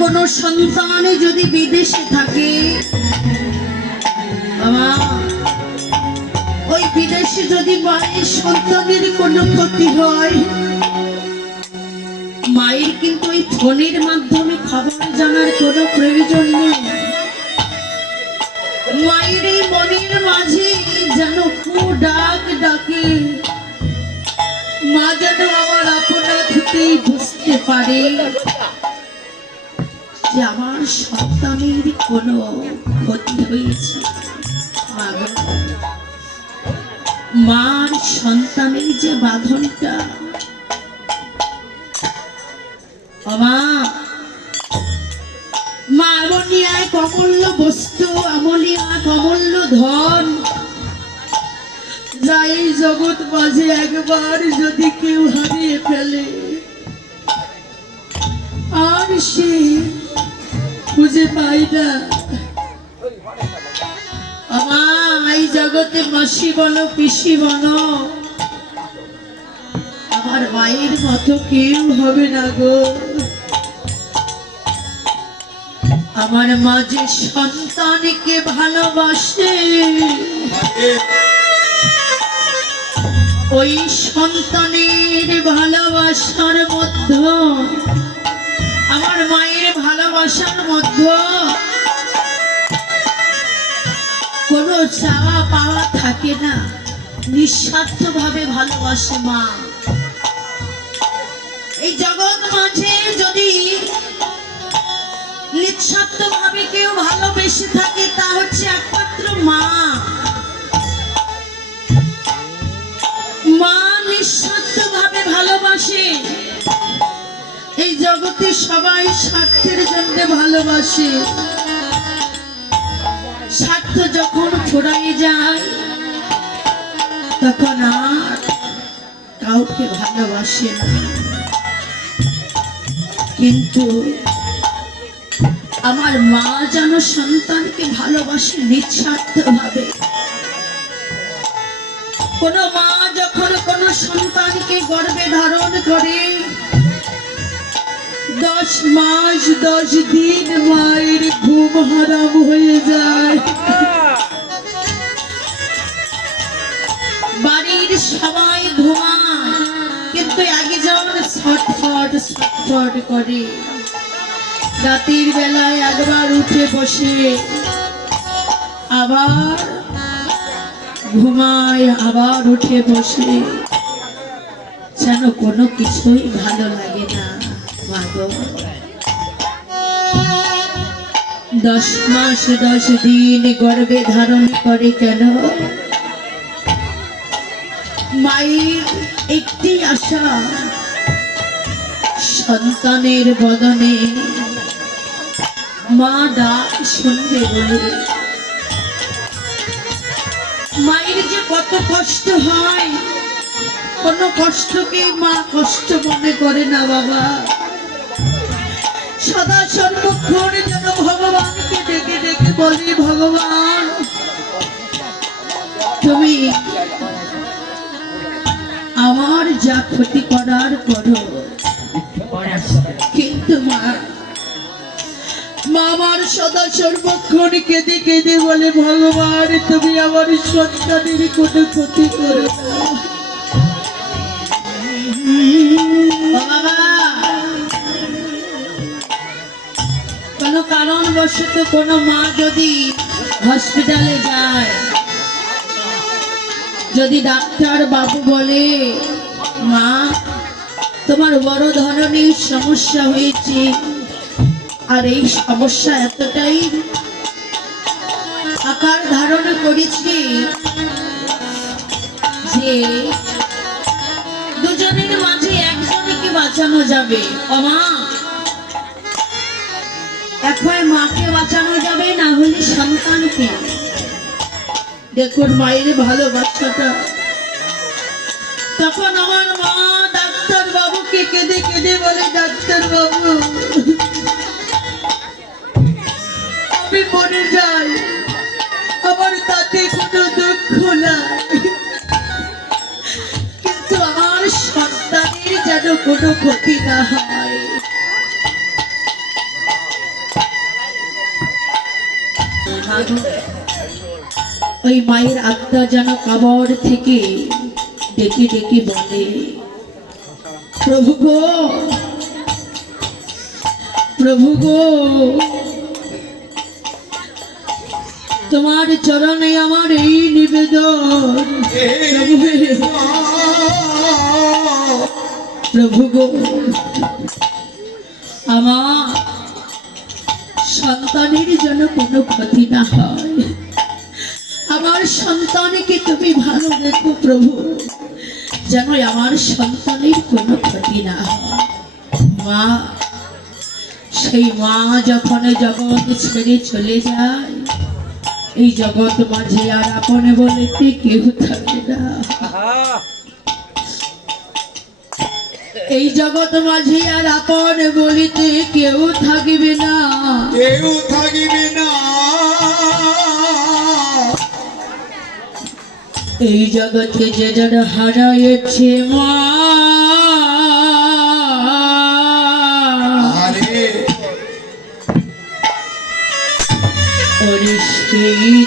কোনো সন্তান যদি বিদেশে থাকে, বাবা, ওই বিদেশে যদি মায়ের সন্তানের কোনো ক্ষতি হয়, মায়ের কিন্তু ওই ফোনের মাধ্যমে খবর জানার কোনো প্রয়োজন নেই। মায়ের এই মনের মাঝে যেন কু ডাক ডাকে, মা যেন আমার আপনা থেকেই বুঝতে পারে। যে আমার সন্তানের কোনো ক্ষতি হয়েছে? মার সন্তানের যে বাঁধনটা মা এমনই এক বস্তু এমনই এক অমূল্য ধন। যা এই জগৎ মাঝে একবার যদি কেউ হারিয়ে ফেলে, আর সে খুঁজে পাই না। আমার এই জগতে মাসি বলো পিসি বলো আমার মায়ের মতো কেউ হবে না গো। আমার মা যে সন্তানকে ভালোবাসে, ওই সন্তানের ভালোবাসার মধ্যে আমার মায়ের ভালোবাসার মধ্যে কোনো চাওয়া পাওয়া থাকে না। নিঃস্বার্থ ভাবে ভালোবাসে মা। এই জগৎ মাঝে যদি নিঃস্বার্থ ভাবে কেউ ভালোবেসে থাকে, তা হচ্ছে একমাত্র মা। মা নিঃস্বার্থ ভাবে ভালোবাসে। জগতে সবাই স্বার্থের জন্য ভালোবাসে। স্বার্থ যখন ফুরাই যায়, তখন আর কাউকে ভালোবাসে কিন্তু আমার মা যেন সন্তানকে ভালোবাসে নিঃস্বার্থ ভাবে কোন মা যখন কোন সন্তানকে গর্বে ধারণ করে দশ মাস, দশ দিন মায়ের ঘুম হারাম হয়ে যায়। বাড়ির সবাই ঘুমায়, কিন্তু একজন ছটফট ছটফট করে। রাতের বেলায় একবার উঠে বসে, আবার ঘুমায়, আবার উঠে বসে। যেন কোনো কিছুই ভালো লাগে না। দশ মাস, দশ দিন গর্ভে ধারণ করে কেন? মায়ের একটি আশা, সন্তানের বদনে মা ডাক শুনবে বলে। মায়ের যে কত কষ্ট হয়, কোনো কষ্টকে মা কষ্ট মনে করে না বাবা। আমার যা ক্ষতি করার করো কিন্তু মা মা সদা সর্বক্ষণ কেঁদে কেঁদে বলে, ভগবান, তুমি আমার সন্তানের কোনো ক্ষতি করো না। কারণবশত কোনো মা যদি হসপিটালে যায়, যদি ডাক্তার বাবু বলে, মা, তোমার বড় ধরনের সমস্যা হয়েছে। আর এই সমস্যা এতটাই আকার ধারণ করেছে যে দুজনের মাঝে একজনকে বাঁচানো যাবে। অমা মাকে বাঁচানো যাবে, না হলে সন্তানকে দেখুন মায়ের তখন আমার মা ডাক্তার বাবুকে কেঁদে কেঁদে বলে ডাক্তার বাবু আমি যাই। আমার তাতে কোনো দুঃখ নাই। কিন্তু আমার সন্তানের যেন কোনো ক্ষতি না হয়। ওই মায়ের আত্মা যেন কবর থেকে ডেকে ডেকে বলে, প্রভু গো প্রভু গো, তোমার চরণে আমার এই নিবেদন। প্রভু গো, আমার সন্তানের যেন কোনো ক্ষতি না হয়। আমার সন্তানকে তুমি ভালো রেখো প্রভু, যেন আমার সন্তানের কোনো ক্ষতি না হয়। মা, সেই মা যখন জগৎ ছেড়ে চলে যায়, এই জগৎ মাঝে আর আপনে বলেতে কেউ থাকে না। এই জগৎ মাঝে আর আপন বলিতে কেউ থাকিবে না। কেউ থাকিবে না। এই জগতে যে জন হারাইছে মা। সেই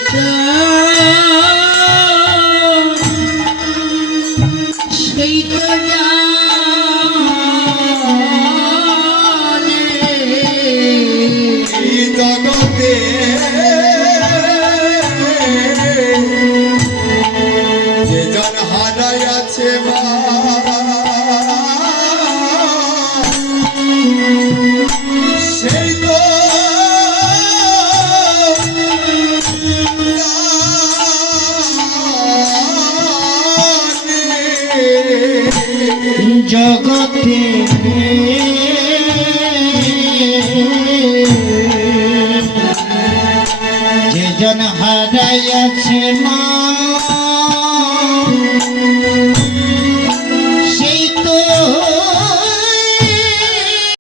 জগতে যে জন হারাইয়াছে